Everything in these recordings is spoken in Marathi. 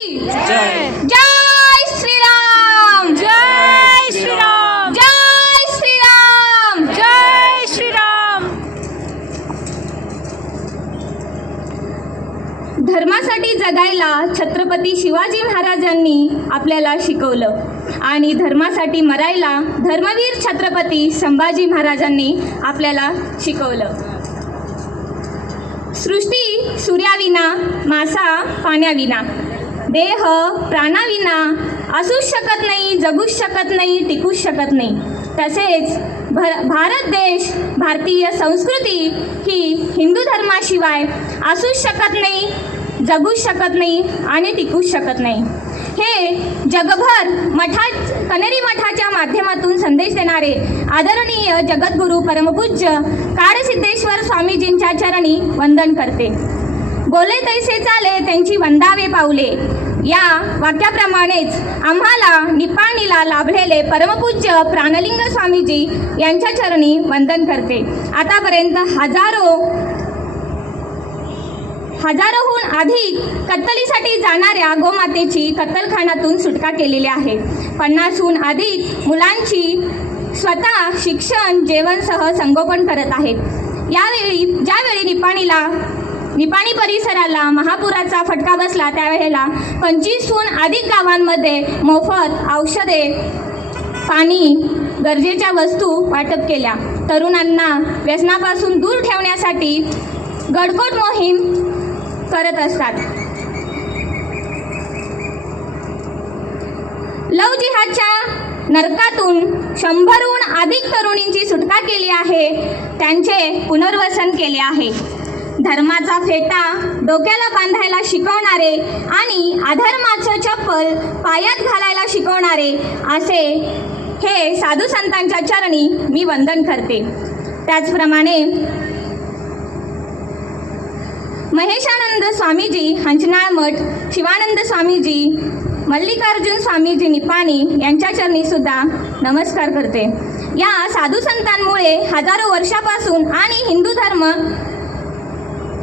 जय जय श्रीराम, जय श्रीराम, जय श्रीराम, जय श्रीराम. धर्मासाठी जगायला छत्रपती शिवाजी महाराजांनी आपल्याला शिकवलं आणि धर्मासाठी मरायला धर्मवीर छत्रपती संभाजी महाराजांनी आपल्याला शिकवलं. सृष्टी सूर्याविना, मासा पाण्याविना, देह प्राणाविना असूच शकत नाही, जगूच शकत नाही, टिकूच शकत नाही. तसेच भारत देश, भारतीय संस्कृती ही हिंदू धर्माशिवाय असूच शकत नाही, जगूच शकत नाही आणि टिकूच शकत नाही. हे जगभर कनेरी मठाच्या माध्यमातून संदेश देणारे आदरणीय जगद्गुरू परमपूज्य काळसिद्धेश्वर स्वामीजींच्या चरणी वंदन करते. बोले तैसे चाले त्यांची वंदावे पावले या वाक्याप्रमाणेच आम्हाला निपाणीला लाभलेले परमपूज्य प्राणलिंग स्वामीजी यांच्या चरणी वंदन करते. आतापर्यंत हजारोहून अधिक कत्तलीसाठी जाणाऱ्या गोमातेची कत्तलखान्यातून सुटका केलेली आहे. 50हून अधिक मुलांची स्वतः शिक्षण, जेवणसह संगोपन करत आहेत. ज्यावेळी निपाणी परिसराला महापुराचा फटका बसला त्यावेळेला 25हून अधिक गावांमध्ये मोफत औषधे, पाणी, गरजेच्या वस्तू वाटप केल्या. तरुणांना व्यसनापासून दूर ठेवण्यासाठी गडकोट मोहीम करत असतात. लव जिहादच्या नरकातून 100हून अधिक तरुणींची सुटका केली आहे, त्यांचे पुनर्वसन केले आहे. धर्माचा फेटा डोक्याला बांधायला शिकवणारे आणि अधर्माचं चप्पल पायात घालायला शिकवणारे असे हे साधू संतांच्या चरणी मी वंदन करते. त्याचप्रमाणे महेशानंद स्वामीजी हंचनाळ मठ, शिवानंद स्वामीजी, मल्लिकार्जुन स्वामीजी निपाणी यांच्या चरणी सुद्धा नमस्कार करते. या साधू संतांमुळे हजारो वर्षापासून आणि हिंदू धर्म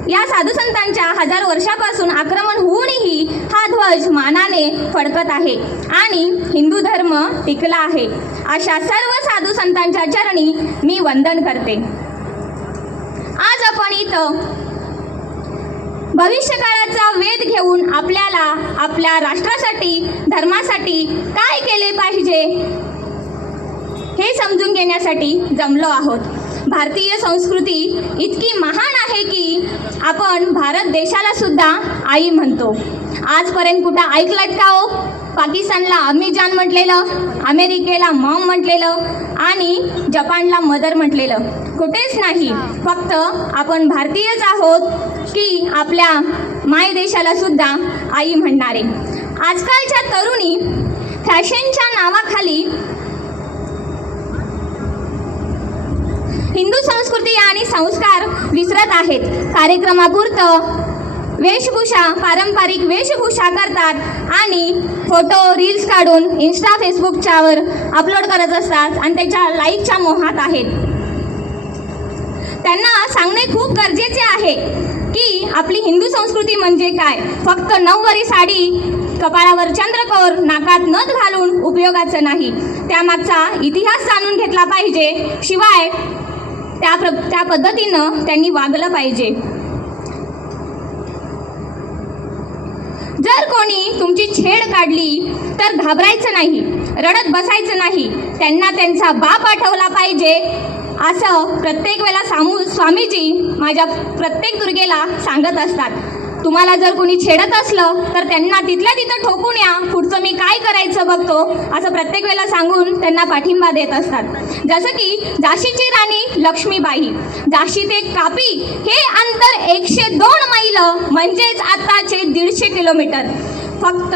या साधू संतांच्या हजारो वर्षापासून आक्रमण होऊनही हा ध्वज मानाने फडकत आहे आणि हिंदू धर्म टिकला आहे. अशा सर्व साधू संतांच्या चरणी मी वंदन करते. आज आपण इथं भविष्यकाळाचा वेध घेऊन आपल्याला आपल्या राष्ट्रासाठी, धर्मासाठी काय केले पाहिजे हे समजून घेण्यासाठी जमलो आहोत. भारतीय संस्कृती इतकी महान आहे की आपण भारत देशाला सुद्धा आई म्हणतो. आजपर्यंत कुठं ऐकलंत का हो? पाकिस्तानला अम्मी जान म्हटलेलं, अमेरिकेला मॉम म्हटलेलं आणि जपानला मदर म्हटलेलं कुठेच नाही. फक्त आपण भारतीयच आहोत की आपल्या माय देशाला सुद्धा आई म्हणणारे. आजकालच्या तरुणी फॅशनच्या नावाखाली हिंदू संस्कृती आणि संस्कार विसरत आहेत. कार्यक्रमापुरतं वेशभूषा, पारंपरिक वेशभूषा करतात आणि फोटो, रील्स काढून इंस्टा, फेसबुकच्यावर अपलोड करत असतात आणि त्याच्या लाईकच्या मोहात आहेत. त्यांना सांगणे खूप गरजेचे आहे की आपली हिंदू संस्कृती म्हणजे काय. फक्त नऊवारी साडी, कपाळावर चंद्रकोर, नाकात नथ घालून उपयोगाचं नाही. त्यामागचा इतिहास जाणून घेतला पाहिजे. शिवाय त्या पद्धतीनं त्यांनी वागलं पाहिजे. जर कोणी तुमची छेड काढली तर घाबरायचं नाही, रडत बसायचं नाही. त्यांना त्यांचा बाप आठवला पाहिजे असं प्रत्येक वेळेला स्वामीजी माझ्या प्रत्येक दुर्गेला सांगत असतात. तुम्हाला जर कोणी छेडत असलं तर त्यांना तिथल्या तिथं ठोकून या, पुढचं मी काय करायचं बघतो असं प्रत्येक वेळेला सांगून त्यांना पाठिंबा देत असतात. जसं की झाशीची राणी लक्ष्मीबाई, झाशी ते कापी हे अंतर 102 मैल म्हणजेच आताचे 150 किलोमीटर फक्त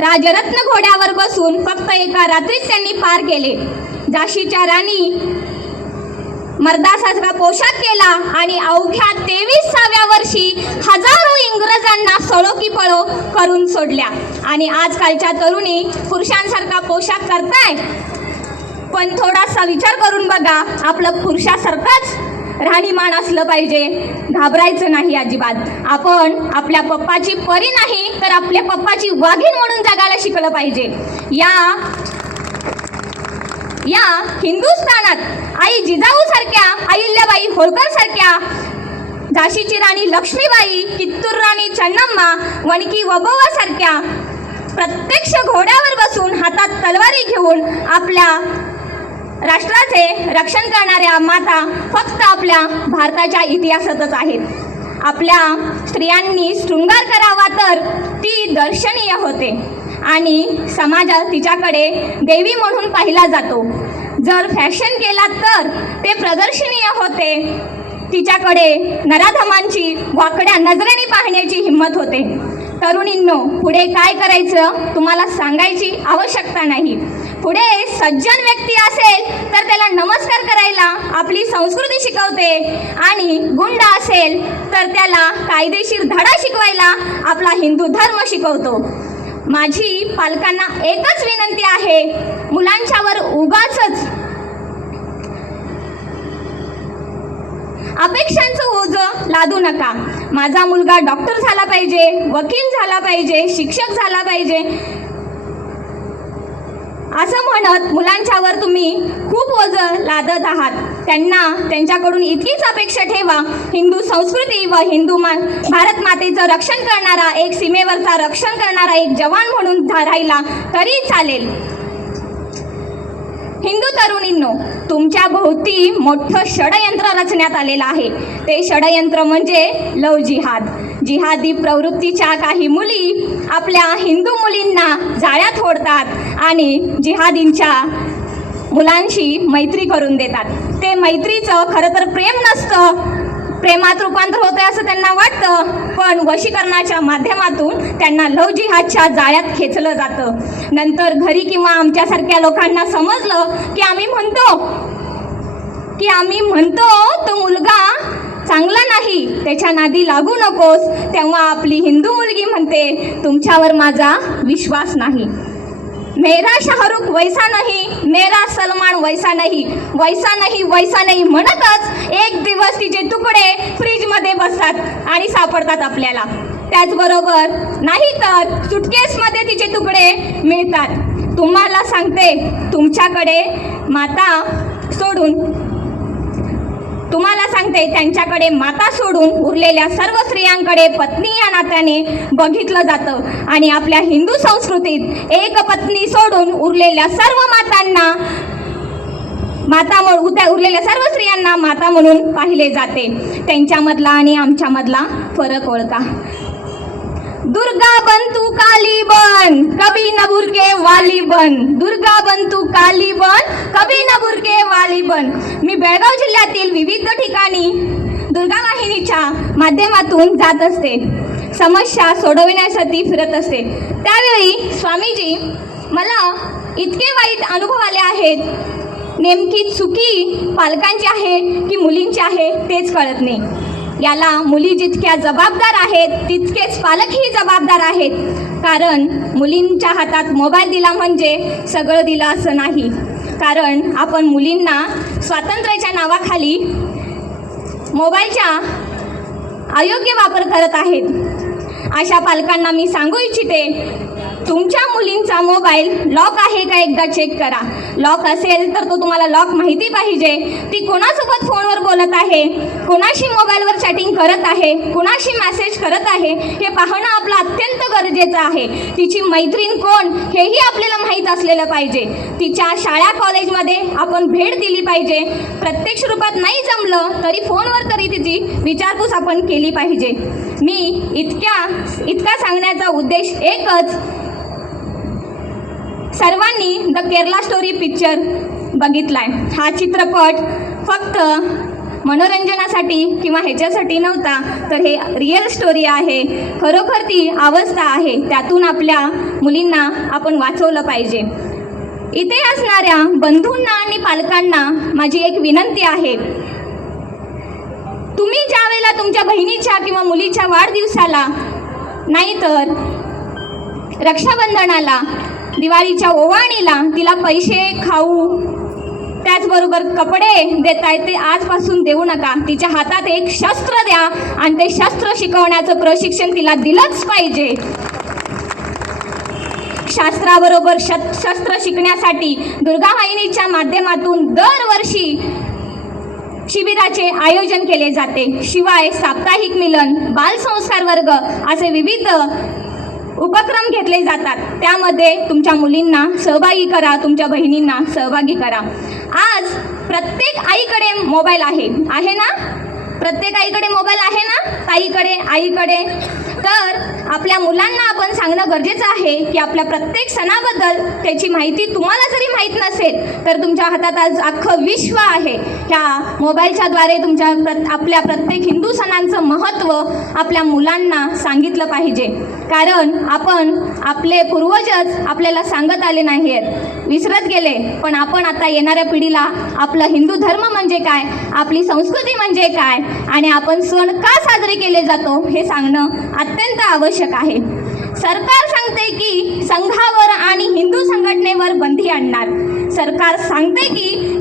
राजरत्न घोड्यावर बसून फक्त एका रात्रीत त्यांनी पार केले. झाशीच्या राणी मर्दासारखा पोशाख केला आणि अवघ्या 23व्या वर्षी हजारो इंग्रजांना सळो की पळो करून सोडल्या. आणि आजकालच्या तरुणी पुरुषांसारखा पोशाख करताय, पण थोडासा विचार करून बघा, आपलं पुरुषासारखाच राहणीमान असलं पाहिजे. घाबरायचं नाही अजिबात. आपण आपल्या पप्पाची परी नाही तर आपल्या पप्पाची वाघीण म्हणून जगायला शिकलं पाहिजे. या हिंदुस्थानात आई जिजाऊसारख्या, अहिल्याबाई होळकरसारख्या, झाशीची राणी लक्ष्मीबाई, कित्तूर राणी चन्नम्मा, वणकी वबोवासारख्या प्रत्यक्ष घोड्यावर बसून हातात तलवारी घेऊन आपल्या राष्ट्राचे रक्षण करणाऱ्या माता फक्त आपल्या भारताच्या इतिहासातच आहेत. आपल्या स्त्रियांनी शृंगार करावा तर ती दर्शनीय होते आणि समाजात तिच्याकडे देवी म्हणून पाहिला जातो. जर फॅशन केला तर ते प्रदर्शनीय होते. तिच्याकडे नराधमांची वाकड्या नजरेने पाहण्याची हिंमत होते. तरुणींनो, पुढे काय करायचं तुम्हाला सांगायची आवश्यकता नाही. पुढे सज्जन व्यक्ती असेल तर त्याला नमस्कार करायला आपली संस्कृती शिकवते आणि गुंड असेल तर त्याला कायदेशीर धडा शिकवायला आपला हिंदू धर्म शिकवतो. माझी पालकांना एकच विनंती आहे, मुलांच्यावर उगाचच अपेक्षांचं ओझं लादू नका. माझा मुलगा डॉक्टर झाला पाहिजे, वकील झाला पाहिजे, शिक्षक झाला पाहिजे असं म्हणत मुलांच्यावर तुम्ही खूप ओझं लादत आहात. त्यांच्याकडून इतकीच अपेक्षा ठेवा, हिंदू संस्कृती व भारत मातेचं रक्षण करणारा, एक सीमेवरचा रक्षण करणारा एक जवान म्हणून राहिला तरी चालेल. हिंदू तरुणींनो, तुमच्या भोवती मोठं षडयंत्र रचण्यात आलेलं आहे. ते षडयंत्र म्हणजे लव जिहाद. जिहादी प्रवृत्तीच्या काही मुली आपल्या हिंदू मुलींना जाळ्यात ओढतात आणि जिहादींच्या मुलांशी मैत्री करून देतात. ते मैत्रीचं खरं तर प्रेम नसतं, प्रेमात रूपांतर होतं असं त्यांना वाटतं, पण वशीकरणाच्या माध्यमातून त्यांना लव जिहादच्या जाळ्यात खेचलं जातं. नंतर घरी किंवा आमच्यासारख्या लोकांना समजलं की आम्ही म्हणतो तो मुलगा चांगला नाही, त्याच्या नादी लागू नकोस, तेव्हा आपली हिंदू मुलगी म्हणते तुमच्यावर माझा विश्वास नाही. मेरा शाहरुख वैसा नाही, मेरा सलमान वैसा नाही, वैसा नाही वैसा नाही म्हणतच एक दिवस तिचे तुकडे फ्रीजमध्ये बसतात आणि सापडतात आपल्याला. त्याचबरोबर नाही तर सुटकेसमध्ये तिचे तुकडे मिळतात. तुम्हाला सांगते, त्यांच्याकडे माता सोडून उरलेल्या सर्व स्त्रियांकडे पत्नी या नात्याने बघितलं जातं आणि आपल्या हिंदू संस्कृतीत एक पत्नी सोडून उरलेल्या सर्व उरलेल्या सर्व स्त्रियांना माता म्हणून पाहिले जाते. त्यांच्यामधला आणि आमच्यामधला फरक ओळखा. दुर्गा बन तू काली बन, कभी न बुरके वाली बन. दुर्गा बन तू काली बन, कभी न बुरके वाली बन. मी बेळगाव जिल्ह्यातील विविध ठिकाणी दुर्गा वाहिनीच्या माध्यमातून जात असते, समस्या सोडविण्यासाठी फिरत असते. त्यावेळी स्वामीजी, मला इतके वाईट अनुभव आले आहेत, नेमकी चुकी पालकांची आहे की मुलींची आहे तेच कळत नाही. याला मुली जितक्या जबाबदार आहेत तितकेच पालकही जबाबदार आहेत. कारण मुलींच्या हातात मोबाईल दिला म्हणजे सगळं दिलं असं नाही. कारण आपण मुलींना स्वातंत्र्याच्या नावाखाली मोबाईलचा अयोग्य वापर करत आहेत. अशा पालकांना मी सांगू इच्छिते, तुमच्या मुलींचा मोबाईल लॉक आहे का एकदा चेक करा. लॉक असेल तर तो तुम्हाला लॉक माहिती पाहिजे. ती कोणासोबत फोनवर बोलत आहे, कोणाशी मोबाईलवर चॅटिंग करत आहे, कोणाशी मेसेज करत आहे हे पाहणं आपलं अत्यंत गरजेचं आहे. तिची मैत्रीण कोण हेही आपल्याला माहीत असलेलं पाहिजे. तिच्या शाळा कॉलेजमध्ये आपण भेट दिली पाहिजे. प्रत्यक्ष रूपात नाही जमलं तरी फोनवर तरी तिची विचारपूस आपण केली पाहिजे. मी इतका सांगण्याचा उद्देश एकच, सर्वांनी द केरला स्टोरी पिक्चर बघितलाय. हा चित्रपट फक्त मनोरंजनासाठी किंवा ह्याच्यासाठी नव्हता, तर हे रिअल स्टोरी आहे. खरोखर ती अवस्था आहे, त्यातून आपल्या मुलींना आपण वाचवलं पाहिजे. इथे असणाऱ्या बंधूंना आणि पालकांना माझी एक विनंती आहे, तुम्ही ज्या वेळेला तुमच्या बहिणीच्या किंवा मुलीच्या वाढदिवसाला, नाहीतर रक्षाबंधनाला, दिवाळीच्या ओवाळणीला तिला पैसे, खाऊ, त्याच त्याचबरोबर कपडे देताय ते आजपासून देऊ नका. तिच्या हातात एक शस्त्र द्या आणि ते शस्त्र शिकवण्याचं प्रशिक्षण तिला दिलंच पाहिजे. शास्त्राबरोबर शस्त्र शिकण्यासाठी दुर्गावाहिनीच्या माध्यमातून दरवर्षी शिबिराचे आयोजन केले जाते. शिवाय साप्ताहिक मिलन, बालसंस्कार वर्ग असे विविध उपक्रम घेतले जातात. त्यामध्ये तुमच्या मुलींना सहभागी करा, तुमच्या बहिणींना सहभागी करा. आज प्रत्येक आईकडे मोबाईल आहे ना? प्रत्येक आईकडे मोबाईल आहे ना? ताईकडे, आईकडे. तर आपल्या मुलांना आपण सांगणं गरजेचं आहे की आपल्या प्रत्येक सणाबद्दल त्याची माहिती तुम्हाला जरी माहीत नसेल तर तुमच्या हातात आज अख्खं विश्व आहे. ह्या मोबाईलच्या द्वारे आपल्या प्रत्येक हिंदू सणांचं महत्त्व आपल्या मुलांना सांगितलं पाहिजे. कारण आपले पूर्वजच आपल्याला सांगत आले नाहीत, विसरत गेले. पण आपण आता येणाऱ्या पिढीला आपला हिंदू धर्म म्हणजे काय, आपली संस्कृती म्हणजे काय आणि आपण सण का साजरे केले जातो हे सांगणं अत्यंत आवश्यक आहे. सरकार सांगते की संघावर आणि हिंदू संघटनेवर बंदी आणणार. सरकार सांगते की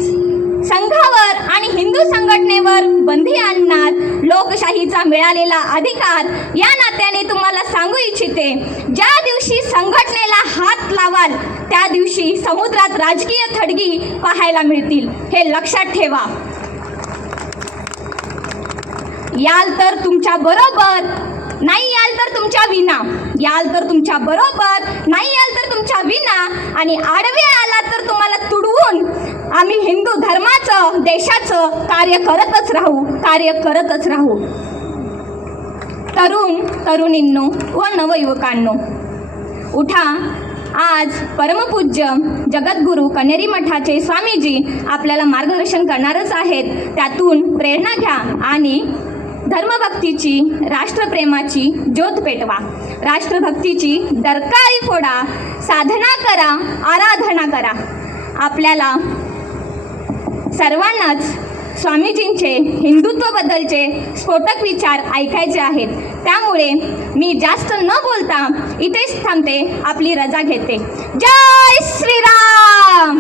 संघावर आणि हिंदू संघटनेवर बंदी आणणार. लोकशाहीचा मिळालेला अधिकार या नात्याने तुम्हाला सांगू इच्छिते, ज्या दिवशी संघटनेला हात लावाल त्या दिवशी समुद्रात राजकीय थडगी पाहायला मिळतील. हे लक्षात ठेवा. याल तर तुमच्या बरोबर, नाही याल तर तुमच्या विना. याल तर तुमच्या बरोबर, नाही याल तर तुमच्या विना. आणि आडवे आलात तर तुम्हाला तुडवून आम्ही हिंदू धर्माचं, देशाचं कार्य करतच राहू. तरुणींनो व नवयुवकांनो, उठा. आज परमपूज्य जगद्गुरू कण्हेरी मठाचे स्वामीजी आपल्याला मार्गदर्शन करणारच आहेत. त्यातून प्रेरणा घ्या आणि धर्मभक्तीची, राष्ट्रप्रेमाची ज्योत पेटवा. राष्ट्रभक्तीची डरकाळी फोडा. साधना करा, आराधना करा. आपल्याला सर्वांनाच स्वामीजींचे हिंदुत्वाबद्दलचे स्फोटक विचार ऐकायचे आहेत. त्यामुळे मी जास्त न बोलता इथेच थांबते, आपली रजा घेते. जय श्रीराम.